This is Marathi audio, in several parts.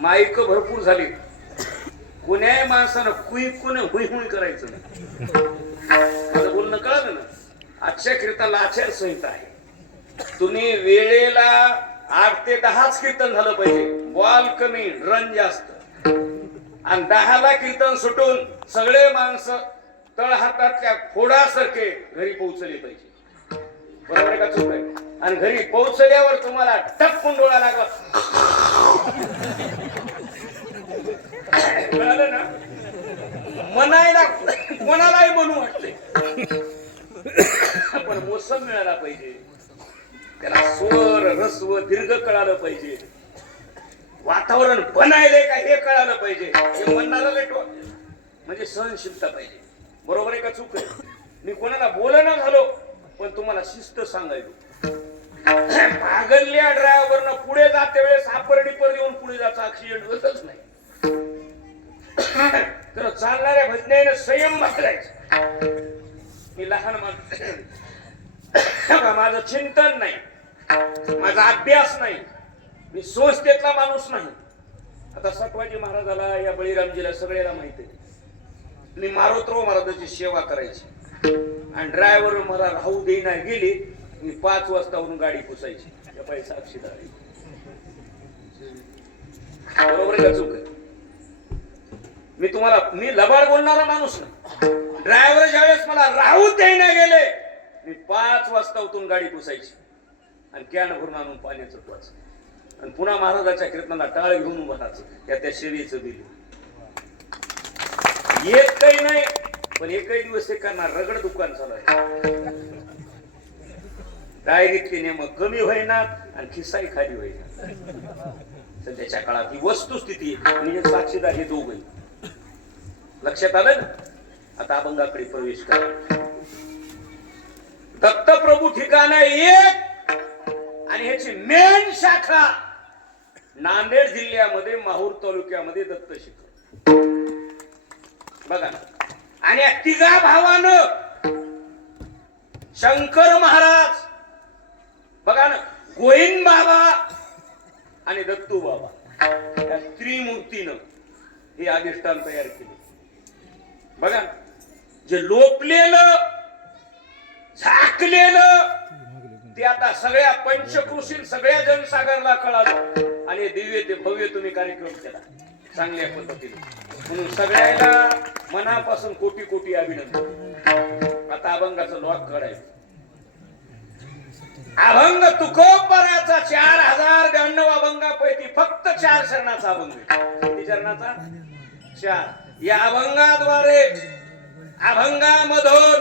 माईक भरपूर झाली, कोण्याही माणसानं कुई कोण हुई हुई करायचं नाही. माझं बोलणं कळलं ना. आजच्या कीर्तनाला आचारसंहिता आहे. तुम्ही वेळेला 8 ते 10च कीर्तन झालं पाहिजे. बॉल कमी रन जास्त. आणि 10ला कीर्तन सुटून सगळे माणसं तळहातातल्या फोडासारखे घरी पोहोचले पाहिजे. बरोबर आहे का चूक आहे? आणि घरी पोहोचल्यावर तुम्हाला टपकून डोळा लागला कळलं ना. म्हणायला कोणालाही म्हणू वाटते, पण मोसम मिळाला पाहिजे. त्याला स्वर रस्व दीर्घ कळालं पाहिजे. वातावरण बनायले का हे कळालं पाहिजे. हे म्हणणारा लेटो म्हणजे सहनशीलता पाहिजे. बरोबर आहे का चूक आहे? मी कोणाला बोलणं झालो, पण तुम्हाला शिस्त सांगायचो. भागल्या ड्रायव्हरनं पुढे जाते वेळेस सापरडी पर येऊन पुढे जायचं ऍक्सिडेंट होतच नाही. तर चालणाऱ्या भजनेनं संयम बाळगायचा. मी लहान माणूस, माझं चिंतन नाही, माझा अभ्यास नाही, मी संस्थेतला माणूस नाही. आता सटवाजी महाराजाला या बळीरामजीला सगळ्याला माहिती आहे. मी मारोतराव महाराजाची सेवा करायची आणि ड्रायव्हर मला राहू देईना गेली. मी 5 वाजतावरून गाडी पुसायची. या पैसा साक्षीदार आहे. बरोबर आहे का चूक आहे? मी लबाड बोलणारा माणूस नाही. ड्रायव्हर ज्यावेळेस मला राहू देईना गेले, मी 5 वाजता उठून गाडी पुसायची आणि कॅन भरून आणून पाण्याचं टोच आणि पुन्हा महाराजाच्या कीर्तनाला टाळ घेऊन उभं राहायचं. त्या शेवीचं बिल येत काही नाही, पण एकही दिवस हे करणार रगड दुकान चालू आहे. डायरीतले नियम कमी होईनात आणि खिस्साही खाली होईना. सध्याच्या काळात ही वस्तुस्थिती म्हणजे साक्षीदार हे दोघही. लक्षात आलं ना. आता अभंगाकडे प्रवेश करा. दत्तप्रभू ठिकाण एक आणि ह्याची मेन शाखा नांदेड जिल्ह्यामध्ये माहूर तालुक्यामध्ये दत्त शिखर. बघा ना. आणि या तिघा भावानं शंकर महाराज, बघा ना, गोविंद बाबा आणि दत्तू बाबा या त्रिमूर्तीनं हे अधिष्ठान तयार केले. बघा जे लोपलेलं झाकलेलं ते आता सगळ्या पंचकृषी सगळ्या जनसागरला कळालं आणि दिव्य ते भव्य तुम्ही कार्यक्रम केला चांगल्या पद्धतीने. म्हणून सगळ्याला मनापासून कोटी कोटी अभिनंदन. आता अभंगाचं लॉक करायचं. अभंग तुकोबराचा 4092 अभंगापैकी फक्त 4 चरणाचा अभंग. किती चरणाचा? 4. या अभंगाद्वारे अभंगामधून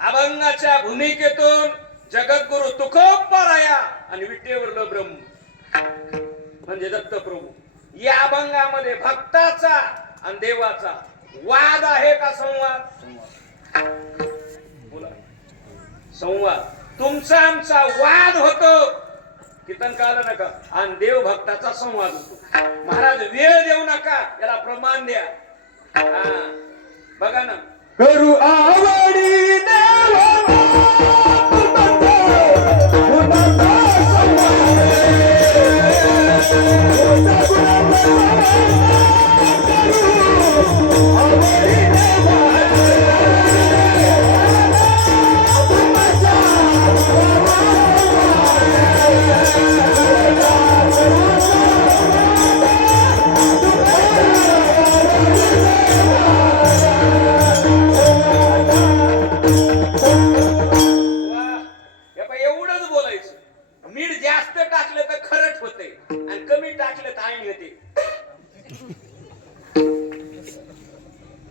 अभंगाच्या भूमिकेतून जगद्गुरु तुकोबराया आणि विटेवरलं ब्रह्म म्हणजे दत्तप्रभू या अभंगामध्ये भक्ताचा आणि देवाचा वाद आहे का संवाद? बोला. संवाद. तुमचा आमचा वाद होतो कीर्तन कळलं नका आणि देव भक्ताचा संवाद होतो. महाराज वेळ देऊ नका, याला प्रमाण द्या. बघा ना. करू आवडी देवा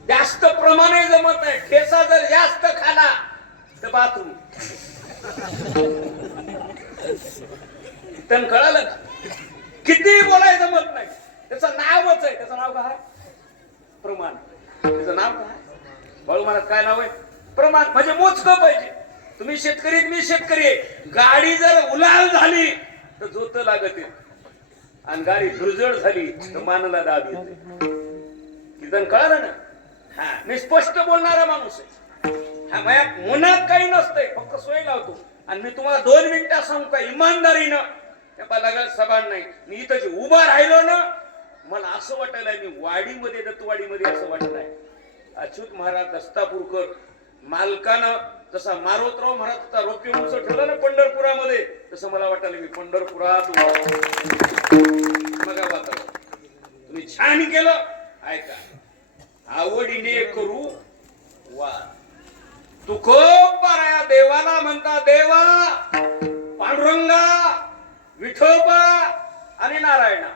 जास्त प्रमाणे जमत नाही. ठेचा जर जास्त खाला तर बाथरूम. कीर्तन कळालं का? किती बोलाय जमत नाही. त्याचं नावच आहे. त्याचं नाव काय? प्रमाण. त्याचं नाव काय? बाळू महाराज काय नाव आहे? प्रमाण. म्हणजे मोजकं पाहिजे. तुम्ही शेतकरी मी शेतकरी आहे. गाडी जर उलाल झाली तर जोत लागते आणि गाडी धुरजड झाली तर मानला दाब येते. कीर्तन कळालं ना. मी स्पष्ट बोलणारा माणूस आहे. माझ्या मनात काही नसतंय, फक्त सोय लावतो. आणि मी तुम्हाला 2 मिनिटात सांगू का इमानदारीनं लगत सभा नाही. मी इथं उभा राहिलो ना मला असं वाटायला मी वाडीमध्ये दत्तवाडीमध्ये असं वाटत आहे. अच्युत महाराज दस्तापूरकर मालकानं जसा मारोतराव महाराज होता रोप्य उंच ठेवला ना पंढरपुरामध्ये, तसं मला वाटायला मी पंढरपुरात बघा वातावरण तुम्ही छान केलं. ऐका, आवडीने करू वा तुकोबाराया देवाला म्हणता देवा, पांडुरंगा, विठोबा आणि नारायणा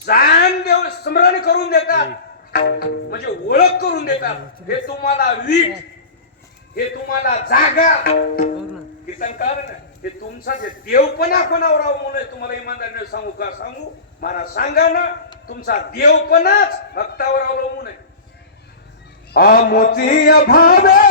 जाण देव स्मरण करून देतात, म्हणजे ओळख करून देतात. हे तुम्हाला वीट, हे तुम्हाला जागा, कीर्तनकार ना हे तुमचा जे देवपणा कोणावर म्हणून तुम्हाला इमानदारीने सांगू का सांगू महाराज सांगा ना, तुमचा देवपणाच भक्तावर अवलंबून आहे. आमोची भावे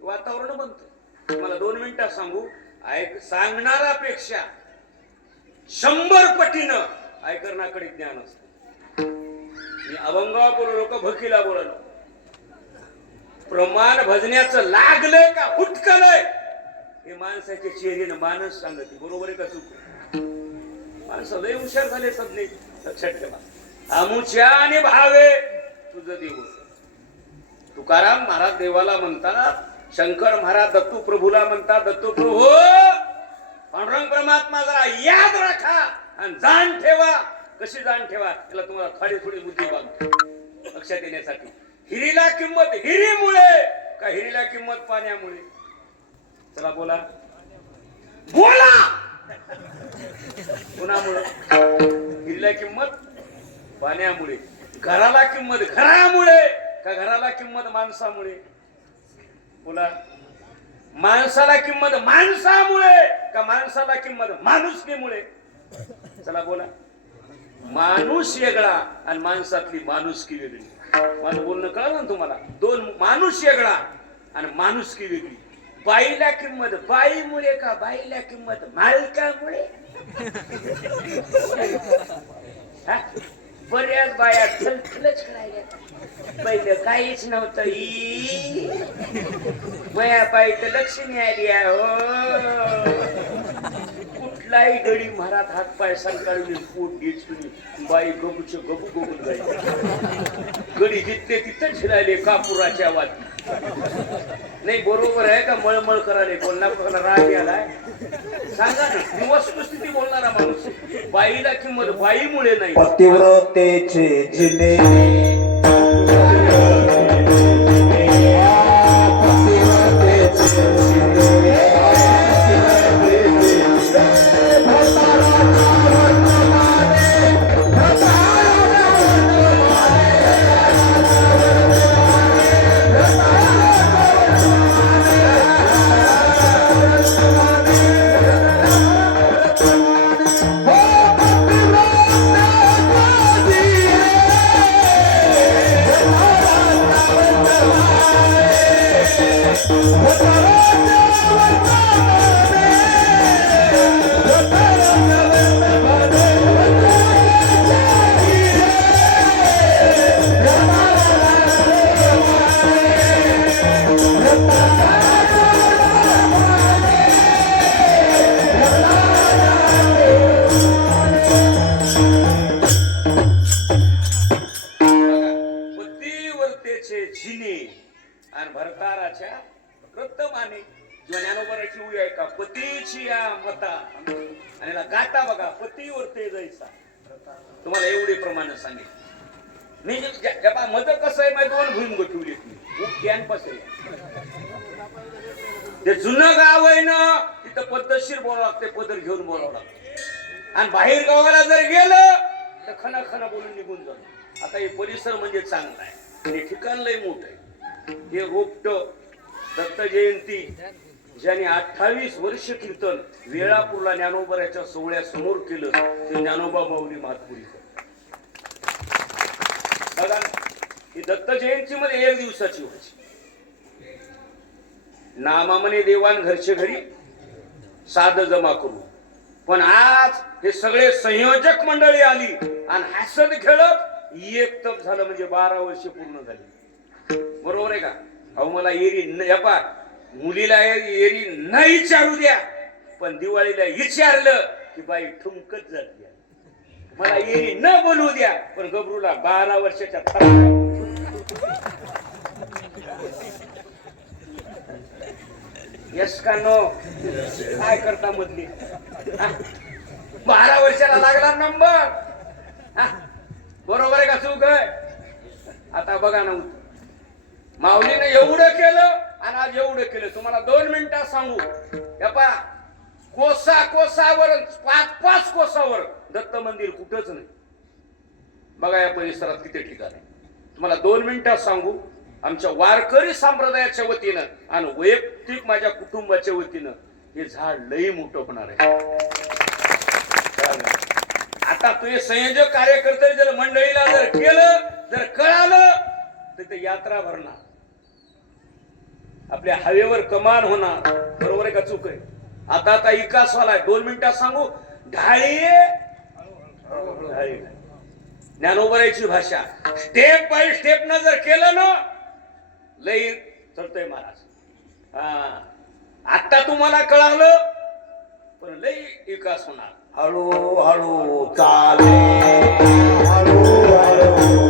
वातावरण बनतं. मला 2 मिनिटात सांगू, ऐक सांगणारापेक्षा 100 पटीनं ऐकरणाकडे ज्ञान असतं. मी अभंगा बोललो का भकीला बोललो, प्रमाण भजण्याचं लागलंय का हुटकलंय हे माणसाच्या चेहऱ्यानं माणूस सांगते. बरोबर आहे का चूक? माणसं लय हुशार झाले सगळे, लक्षात ठेवा. आमुच्या आणि भावे तुझं देव. तुकाराम महाराज देवाला म्हणतात, शंकर महाराज दत्तू प्रभूला म्हणतात, दत्तू प्रभू पांडुरंग परमात्मा जरा याद राखा आणि जाण ठेवा. कशी जाण ठेवा त्याला तुम्हाला थोडी बुद्धी बांधतो लक्षात येण्यासाठी. हिरीला किंमत हिरीमुळे का हिरीला किंमत पाण्यामुळे? चला बोला बोला, कुणामुळे? हिरीला किंमत पाण्यामुळे. घराला किंमत घरामुळे का घराला किंमत माणसामुळे? बोला. माणसाला किंमत माणसामुळे का माणसाला किंमत माणुसकीमुळे? चला बोला. माणूस वेगळा आणि माणसातली माणुसकी वेगळी. माझं बोलणं कळलं ना तुम्हाला? 2 माणूस वेगळा आणि माणुसकी वेगळी. बाईला किंमत बाईमुळे का बाईला किंमत मालकामुळे? बऱ्याच बाया थलथलच करायला, पहिलं काहीच नव्हतं. बया बाई तर लक्ष्मी आली आहे हो. कुठलाही गडी महाराज हात पाय सरकारली पोट घेत तुम्ही बाई गबूच गबू गबून जाईल. गडी जिथे तिथं शिरायले कापुराच्या वाटी. नाही बरोबर आहे का? मळमळ करायले कोणाला राग आलाय सांगा ना. दिवस स्थिती बोलणारा माणूस. बाईला किंमत बाईमुळे नाही, पतिव्रतेचे जिने लाच्या रत्तमाने ज्ञानोबराची उई आहे का पतीची या मता आणि गाता बघा पतीवर ते जैसा. तुम्हाला एवढे प्रमाणे सांगेल मी मज कसं आहे माझी दोन भुईमुग ठेवली कॅनपास ते जुनं गाव आहे ना तिथं पद्धतशीर बोलावं लागते पदर घेऊन बोलावं लागतं आणि बाहेर गावाला जर गेलं तर खना खना बोलून निघून जातो. आता हे परिसर म्हणजे चांगला आहे हे ठिकाण लय मोठं आहे. हे रोपट दत्त जयंती ज्याने 28 वर्ष कीर्तन वेळापूरला ज्ञानोबराच्या सोहळ्या समोर केलं ते ज्ञानोबा माऊली महात्पुरी. बघा ही दत्त जयंती मध्ये 1 दिवसाची व्हायची. नामामने देवान घरचे घरी साध जमा करू. पण आज हे सगळे संयोजक मंडळी आली आणि हसत खेळत एक तप झालं म्हणजे 12 वर्ष पूर्ण झाली. बरोबर आहे का? अहो मला एरी मुलीला एरी न विचारू द्या पण दिवाळीला विचारलं की बाई ठुमकत जाते. मला एरी न बोलू द्या पण गबरूला 12 वर्षाच्या यश का नो काय करता मधली 12 वर्षाला लागला नंबर. बरोबर आहे का चूक आहे? आता बघा ना माऊलीने एवढं केलं आणि आज एवढं केलं. तुम्हाला 2 मिनिटात सांगू कोसावर 5 कोसावर दत्त मंदिर कुठंच नाही. बघा या परिसरात किती ठिकाण आहे. तुम्हाला 2 मिनिटात सांगू आमच्या वारकरी संप्रदायाच्या वतीनं आणि वैयक्तिक माझ्या कुटुंबाच्या वतीनं हे झाड लई मोठं होणार आहे. आता तुझे संयोजक कार्यकर्ते जर मंडळीला जर केलं जर कळालं तर ते यात्रा भरणार आपल्या हवेवर कमान होणार. बरोबर आहे का चूक आहे? आता विकास वाला 2 मिनिटात सांगू ढाळी ज्ञानोबराची भाषा स्टेप बाय स्टेप न जर केलं ना लई चलतोय महाराज. आता तुम्हाला कळालं पण लई विकास होणार. हळू हळू चाले हळू हळू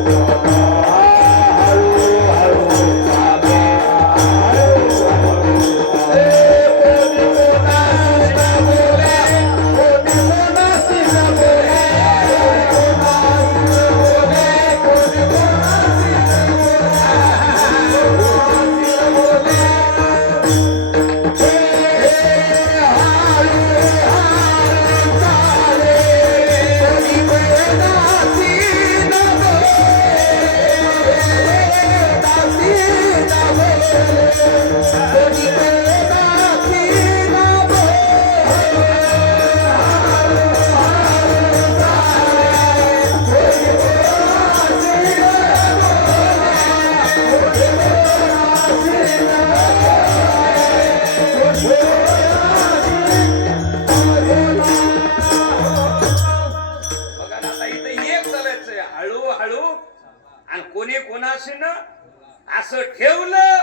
असं ठेवलं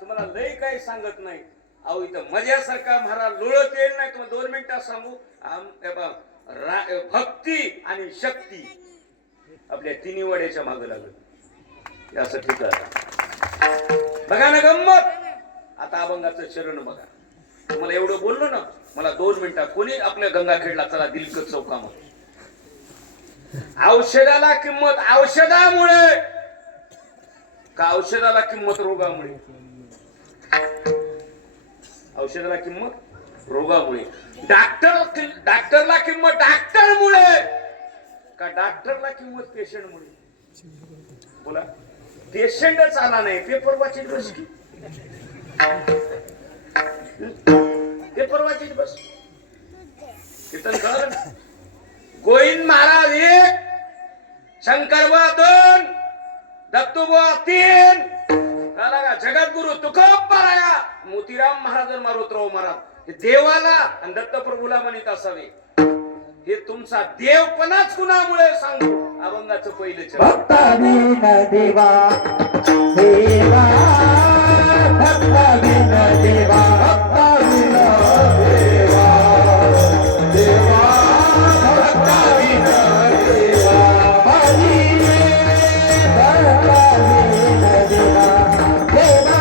तुम्हाला लय काही सांगत नाही. अहो इथं मजासारखा महाराज लोळत येईल नाही. तुम्हाला 2 मिनिटात सांगू भक्ती आणि शक्ती आपल्या तिन्ही वड्याच्या मागे लागत असं ठीक आहे. बघा ना गंमत. आता अभंगाचं चरण बघा. तुम्हाला एवढं बोललो ना मला 2 मिनिटात कोणी आपल्या गंगाखेडला चला दिलकत चौकामध्ये औषधाला किंमत औषधामुळे का औषधाला किंमत रोगामुळे? औषधाला किंमत रोगामुळे. डॉक्टरला किंमत डॉक्टरमुळे का डॉक्टरला किंमत पेशंटमुळे? बोला. पेशंटच आला नाही पेपर वाचीत बस की पेपर वाचीत बस. कीर्तन कळलं ना? गोविंद महाराज 1 शंकरबा 2 दत्तुबा 3 का जगद्गुरु तुकोबराया मोतीराम महाराज मारुतराव महाराज हे देवाला आणि दत्तप्रभूला म्हणत असावे. हे तुमचा देवपणाच कुणामुळे सांगू. अभंगाचं पहिलं भक्ताविन देवा देवा भक्ताविन देवा भक्ताविन देवा देवा भक्ताविन देवा हरी भक्ताविन देवा देवा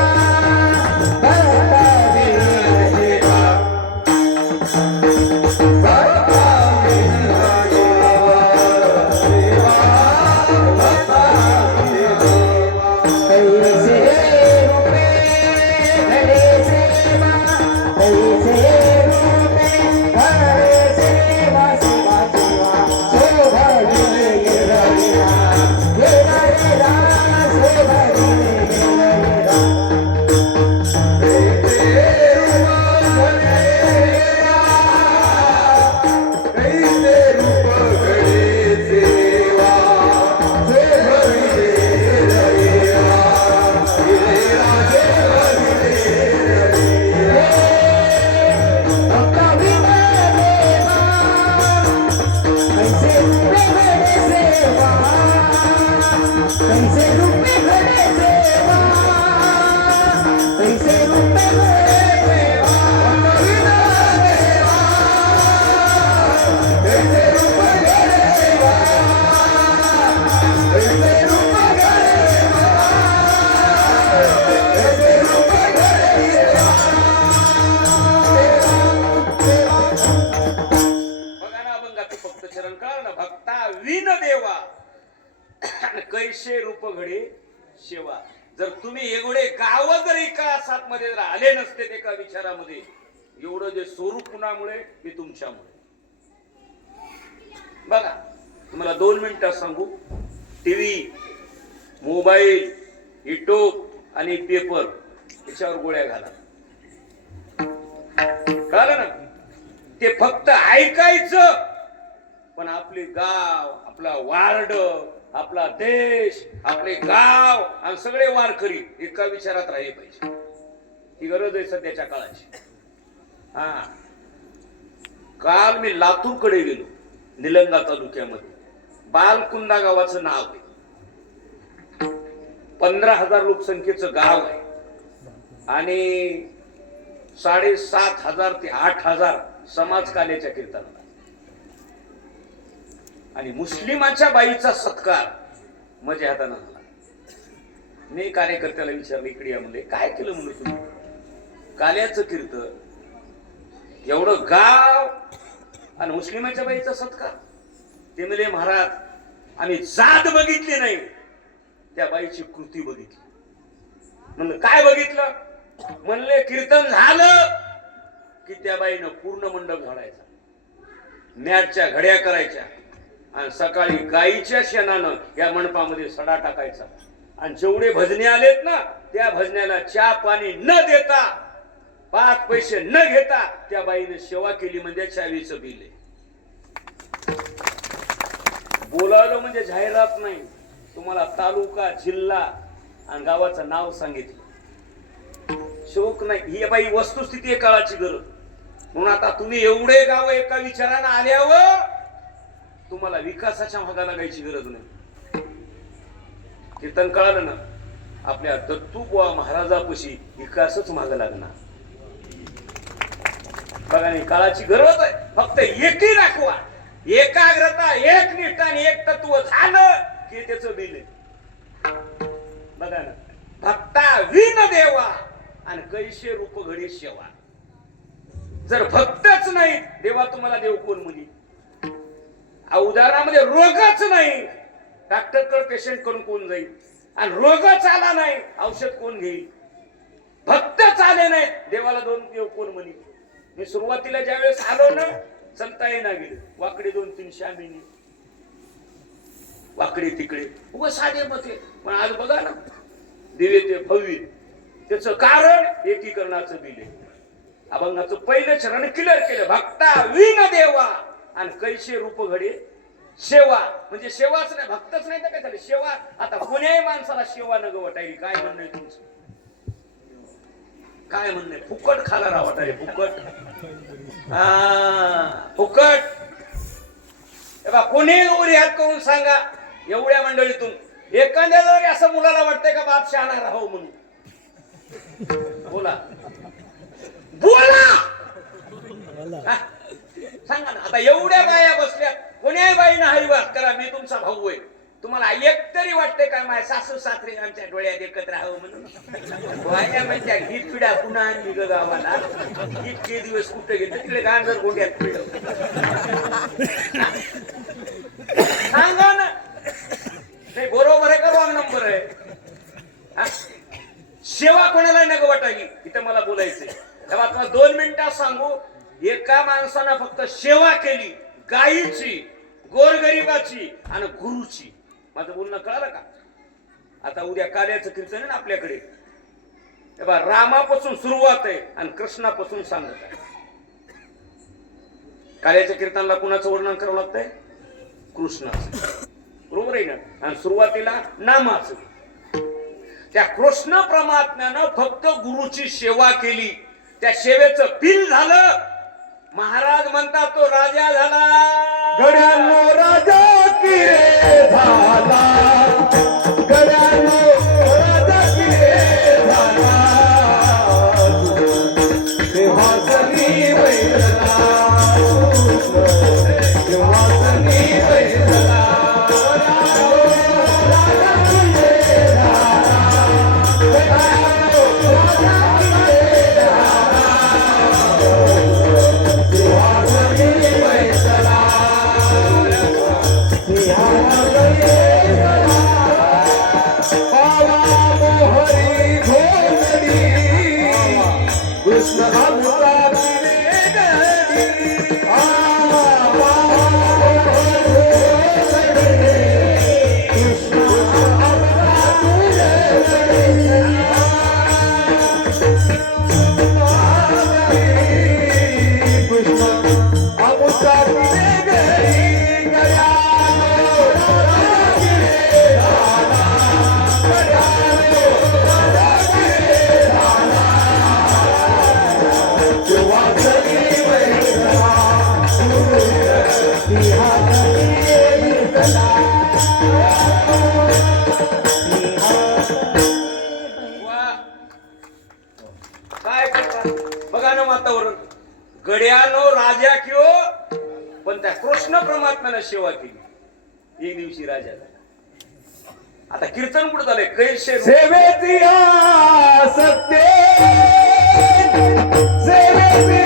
बघा ना अभंगाचं फक्त चरण कळलं ना, भक्ता विन देवा आणि कैसे रूप घडे शेवा. जर तुम्ही एवढे गाव जर एका साथ मध्ये जर आले नसते एका विचारामध्ये, एवढं जे स्वरूप कुणामुळे मी तुमच्यामुळे. बघा तुम्हाला 2 मिनिटात सांगू, टीव्ही, मोबाईल, युट्यूब आणि पेपर याच्यावर गोळ्या घाला. कळलं ना, ते फक्त ऐकायचं. पण आपले गाव, आपला वार्ड, आपला देश, आपले गाव आणि सगळे वारकरी एका विचारात राहिले पाहिजे. ही गरज आहे सध्याच्या काळाची. हा, काल मी लातूरकडे गेलो, निलंगा तालुक्यामध्ये बालकुंदा गावाचं नाव आहे. 15,000 लोकसंख्येचं गाव आहे आणि 7,500 ते 8,000 समाज कार्याच्या कीर्तनाला. आणि मुस्लिमाच्या बाईचा सत्कार मजे हाताना झाला. मी कार्यकर्त्याला विचारलं, इकडे या म्हणले, काय केलं म्हणलं तुम्ही? काल्याचं कीर्तन, एवढं गाव आणि मुस्लिमाच्या बाईचा सत्कार. ते म्हणले महाराज आम्ही जात बघितली नाही, त्या बाईची कृती बघितली. म्हणलं काय बघितलं? म्हणले कीर्तन झालं की त्या बाईनं पूर्ण मंडप झाडायचा, मॅटच्या घड्या करायच्या आणि सकाळी गाईच्या शेणानं या मंडपामध्ये सडा टाकायचा. आणि जेवढे भजने आलेत ना, त्या भजण्याला चहा पाणी न देता, 5 पैसे न घेता त्या बाईने सेवा केली. म्हणजे चावीचं बिल आहे. बोलावलं म्हणजे जाहिरात नाही, तुम्हाला तालुका, जिल्हा आणि गावाचं नाव सांगितलं. शोक नाही, ही बाई वस्तुस्थिती आहे, काळाची गरज. म्हणून आता तुम्ही एवढे गाव एका विचारानं आल्यावर तुम्हाला विकासाच्या मागा लागायची गरज नाही. कीर्तन कळालं ना, आपल्या दत्तूबुवा महाराजापाशी विकासच मागा लागणार. बघा नाही, काळाची गरज आहे. फक्त एकी दाखवा, एकाग्रता, एक निष्ठा आणि एक तत्व झालं की त्याचं बिल आहे. बघा ना, भक्ता विन देवा आणि कैसे रूप घडी शेवा. जर भक्तच नाही, देवा तुम्हाला देव कोण मुली? उदाहरणामध्ये रोगच नाही, डॉक्टरकडे पेशंट करून कोण जाईल? आणि रोगच आला नाही, औषध कोण घेईल? भक्तच आले नाही, देवाला 2 देव कोण म्हणी? मी सुरुवातीला ज्यावेळेस आलो ना, चलता येईना गेले, वाकडे 2-3 शामिनी, वाकडे तिकडे उभं साधे मते. पण आज बघा ना, दिवे ते भव्य. त्याचं कारण एकीकरणाचं बिल आहे. अभंगाचं पहिलं चरण क्लिअर केलं, भक्ता विन देवा आणि कैसे रूप घडे सेवा. म्हणजे सेवाच नाही, भक्तच नाही तर काय झालं सेवा. आता कोण्याही माणसाला सेवा न वाटायली. काय म्हणणं आहे तुमचं? काय म्हणणं आहे? फुकट खाला राहा वाटाय, फुकट. फुकट. कोणी उरी हात करून सांगा, एवढ्या मंडळीतून एखाद्या जरी असं मुलाला वाटतंय का बाप शहाणा राहावं म्हणून? बोला बोला, सांगा ना. आता एवढ्या बाया बसल्या, कोण्याही बाईनं हरिवास करा, मी तुमचा भाऊ आहे. तुम्हाला एक तरी वाटतंय का माझ्या सासू सासरे आमच्या डोळ्यात एकत्र राहावं म्हणून? वाया म्हणत्या ही पिढा पुन्हा आणली ग गावाला. इतके दिवस कुठे गेले? तिकडे गांजर गोंड्यात पिढ. सांगा ना. नाही बरोबर आहे का रॉंग नंबर आहे? सेवा कोणाला नको वाटायची, इथं मला बोलायचंय. तेव्हा तुम्हाला 2 मिनिटात सांगू, एका माणसानं फक्त सेवा केली, गायीची, गोरगरिबाची आणि गुरुची. माझं बोलणं कळालं का? आता उद्या काल्याचं कीर्तन आहे ना आपल्याकडे. तेव्हा रामापासून सुरुवात आहे आणि कृष्णापासून सांगत आहे. काल्याच्या कीर्तनाला कुणाचं वर्णन करावं लागतंय? कृष्णाचं, बरोबर आहे ना? आणि सुरुवातीला नामाचं. त्या कृष्ण परमात्म्यानं फक्त गुरुची सेवा केली, त्या सेवेचं बिल झालं. महाराज म्हणतात तो राजा झाला. गड्यानो राजा की रे झाला, गड्यानो राजा की रे झाला. तेव्हा सगळी वैरला वासनी बैसला गड्यानो राजा किरे झाला गड्यानो राजा किरे झाला सिंहासनी बैसला सिंहासनी बाबा मोहरी घोंगडी कृष्ण अमृता किरे गडी बाबा मोहरी घोंगडी कृष्ण अमृता किरे गडी कृष्ण अमृता किरे गडी गड्यानो राजा किरे झाला गड्यानो राजा किरे झाला वासनी बैसला सिंहासनी बैसला वा काय करता बघा ना वातावरण गड्यानो राजा किओ पण त्या कृष्ण परमात्म्याने सेवा केली एक दिवशी राजा झाला आता कीर्तन कुठं झालंय कैसे सेवेची आसक्ती सेवेची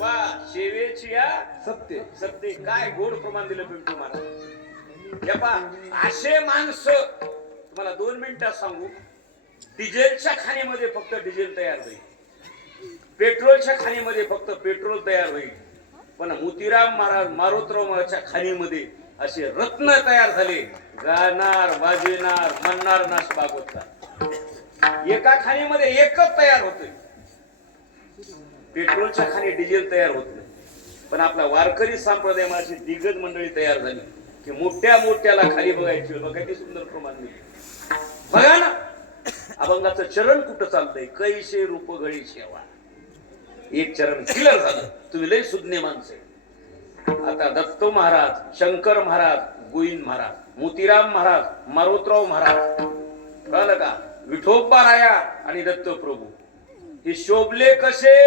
वा सेवेची या सत्य सत्य काय गोड प्रमाण दिलं पिंटू महाराज हे पहा असे माणसं तुम्हाला 2 मिनिटात सांगू डिझेलच्या खाणीमध्ये फक्त डिझेल तयार होईल पेट्रोलच्या खाणीमध्ये फक्त पेट्रोल तयार होईल पण मोतीराम महाराज मारोतरावच्या खाणीमध्ये असे रत्न तयार झाले गाणार वाजविणार म्हणणार नाश भागवतचा एका खाणीमध्ये एकच तयार होतोय पेट्रोलच्या खाली डिझेल तयार होत नाही पण आपला वारकरी संप्रदायाची दिग्गज मंडळी तयार झाली की मोठ्या मोठ्याला खाली बघायची बघा किती सुंदर प्रमाण दिले बघा ना अभंगाचं चरण कुठं चालतंय कैसे रूप गळी शेवा एक चरण क्लिअर झालं तुम्ही लय सुज्ञ माणसे आता दत्त महाराज शंकर महाराज गोविंद महाराज मोतीराम महाराज मारोतराव महाराज कळलं का विठोबा राया आणि दत्त प्रभू हे शोभले कसे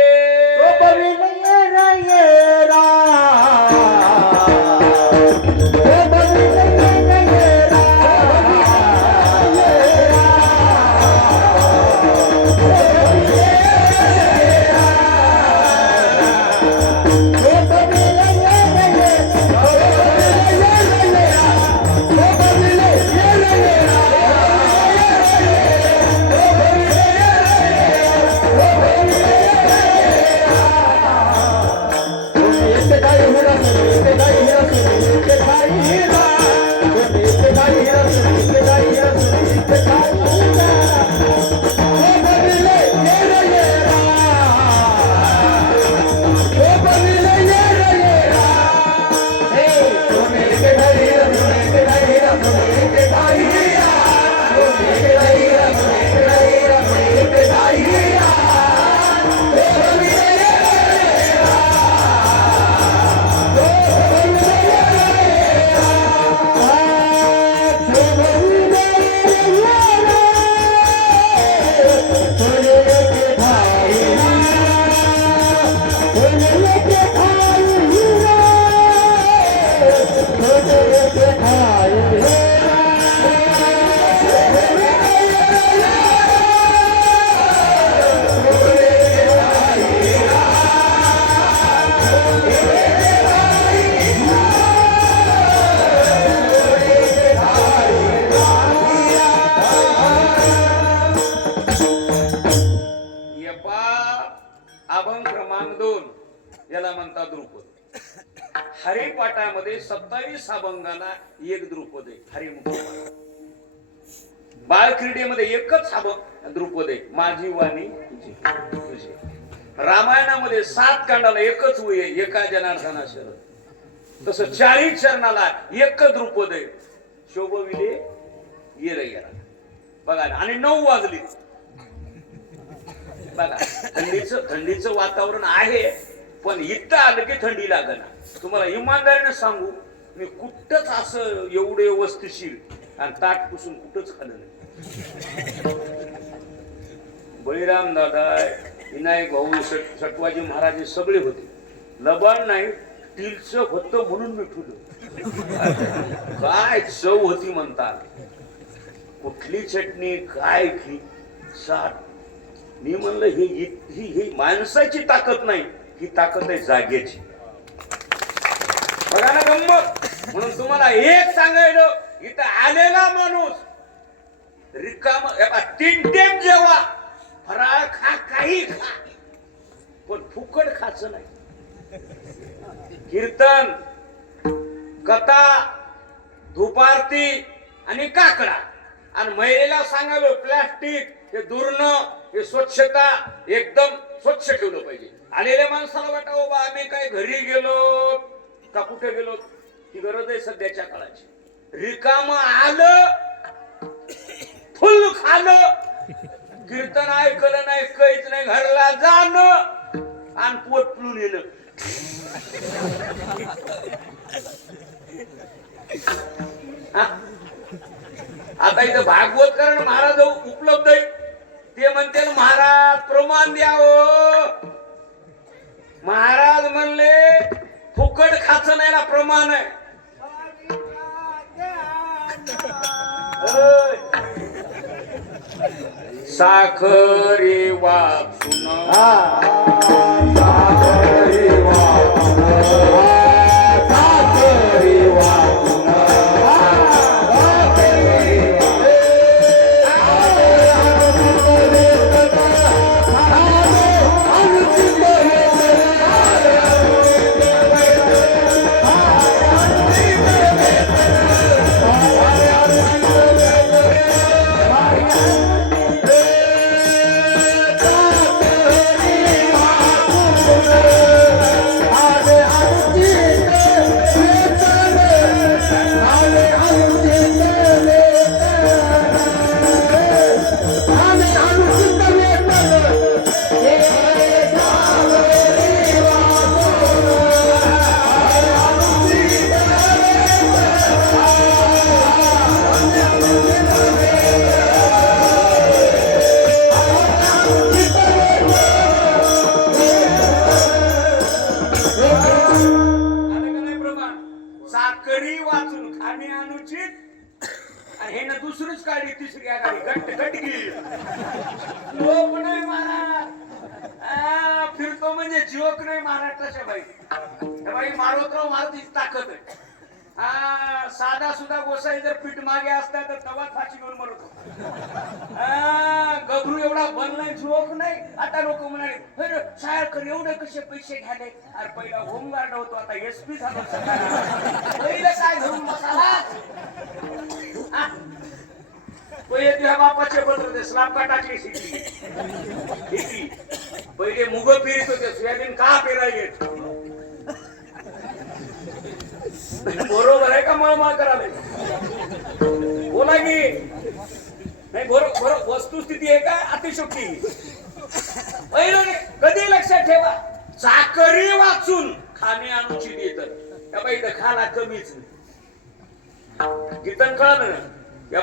याला म्हणतात द्रुपद. हरिपाठामध्ये 27 अभंगाला एक द्रुपद आहे. हरिमुख बालक्रीडेमध्ये एकच द्रुपद आहे, माझी वाणी तुझी. रामायणामध्ये 7 कांडाला एकच वही आहे, एका जनार्दना शरण. तसं 40 चरणाला एकच द्रुपद आहे, शोभविले ये रे येरा. बघा आणि 9 वाजली. बघा थंडीचं वातावरण आहे, पण इथं आलं की थंडी लागना. तुम्हाला इमानदारीने सांगू, मी कुठंच असं एवढे वस्तुशीर आणि ताट पुसून कुठंच खाल्लं नाही. बळीराम दादा, विनायक भाऊ, सटवाजी महाराज सगळे होते. लबाड नाही, स्टीलचं होतं म्हणून मी ठेवलं. काय चव होती म्हणतात, कुठली चटणी काय घी साठ. मी म्हणलं ही माणसाची ताकद नाही, ही ताकद आहे जागेची. बघा ना गंमत. म्हणून तुम्हाला एक सांगायलो, इथं आलेला माणूस रिकाम 3 टाइम जेवा, फराळ खा, काही खा, पण फुकट खायचं नाही. कीर्तन, कथा, धुपारती आणि काकडा. आणि महिलेला सांगालो प्लास्टिक हे दुरणं, हे स्वच्छता एकदम स्वच्छ ठेवलं पाहिजे. आलेल्या माणसाला वाटा बाबा आम्ही काय घरी गेलो का कुठे गेलो, ही गरज आहे सध्याच्या काळाची. रिकाम आलं, फुल खालं, कीर्तन ऐकलं नाही, काहीच नाही, घरला जाणं आणि पोट पिळून येणं. आता इथं भागवत कारण महाराज उपलब्ध आहे. ते म्हणते महाराज प्रमाण द्यावं. महाराज म्हणले फुकट खायचं नाही ना, प्रमाण आहे. साखरे वाचून साखरे वाचून, साखरे वाचून, दुसरीच काढली, तिसरी आघाडी गट गेली. लोक नाही महाराज, फिरतो म्हणजे जोक नाही महाराष्ट्राच्या बाई मारवतो, मारुतीची ताकद आहे. साधा सुद्धा गोसाई जर पीठ मागे असता तर तवा फाशी घेऊन मरतो. गभरू एवढा बनलाय, जोक नाही. आता लोक म्हणाले शाळेकर एवढे कसे पैसे घ्याले, अरे पहिला होमगार्ड होतो, आता SP झालो. पहिलं काय धरून बसाला, पहिले तुझ्या बापाचे पत्र ते स्लाब का टाकली शिकली. पहिले मुग फिरत होते, सोयाबीन का पेरायले. बरोबर आहे का मळमळ करायला? बोला की नाही. बरोबर वस्तुस्थिती आहे का अतिशोक्ती? पहिलं कधी लक्षात ठेवा, चाकरी वाचून खाणे अनुचित येतं. त्या बाई खाला कमीच नाही. कीर्तन कळलं ना? या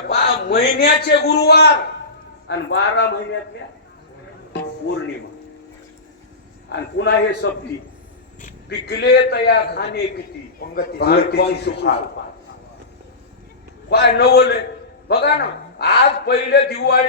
महिन्याचे गुरुवार आणि 12 महिन्यातल्या पौर्णिमा आणि पुन्हा हे सप्ती. पिकले तया खाणे किती काय नवले. बघा ना, आज पहिले दिवाळी